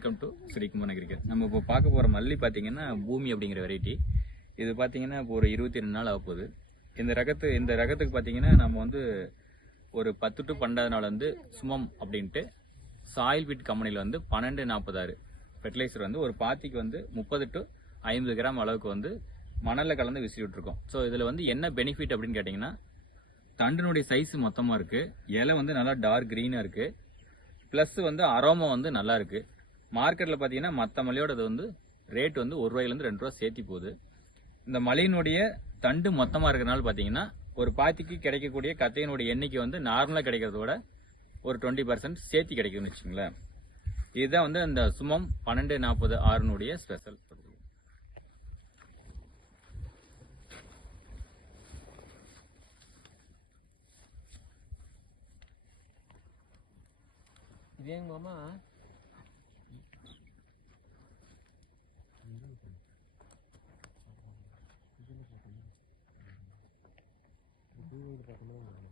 Welcome to Sreekumar agriculture. நம்ம இப்போ பார்க்க போகிற மல்லி பார்த்தீங்கன்னா பூமி அப்படிங்கிற வெரைட்டி. இது பார்த்தீங்கன்னா இப்போ ஒரு 22 நாள் ஆக போகுது. இந்த ரகத்துக்கு பார்த்தீங்கன்னா நம்ம வந்து ஒரு 10 to 12 நாள் வந்து சுமம் அப்படின்ட்டு சாயில் பிட் கம்பெனியில் வந்து 1246 ஃபெர்டிலைசர் வந்து ஒரு பாத்திக்கு வந்து 30 to 50 கிராம் அளவுக்கு வந்து மணலில் கலந்து விசிறி விட்டுருக்கோம். ஸோ இதில் வந்து என்ன பெனிஃபிட் அப்படின்னு கேட்டிங்கன்னா, தண்டினுடைய சைஸ் மொத்தமாக இருக்குது, இலை வந்து நல்லா டார்க் க்ரீனாக இருக்குது, ப்ளஸ் வந்து அரோமா வந்து நல்லா இருக்குது. மார்க்கெட்டில் பார்த்தீங்கன்னா மற்ற மலையோட இது வந்து ரேட் வந்து ₹1 2 சேர்த்தி போகுது. இந்த மலையினுடைய தண்டு மொத்தமாக இருக்கிறனால பார்த்தீங்கன்னா ஒரு பாத்திக்கு கிடைக்கக்கூடிய கத்தையினுடைய எண்ணிக்கை வந்து நார்மலாக கிடைக்கிறத விட ஒரு 20% சேர்த்தி கிடைக்கும்னு வச்சுங்களேன். இதுதான் வந்து இந்த சுமம் 1246 ஸ்பெஷல். இதேங்க மாமா இது பார்த்தோம்னா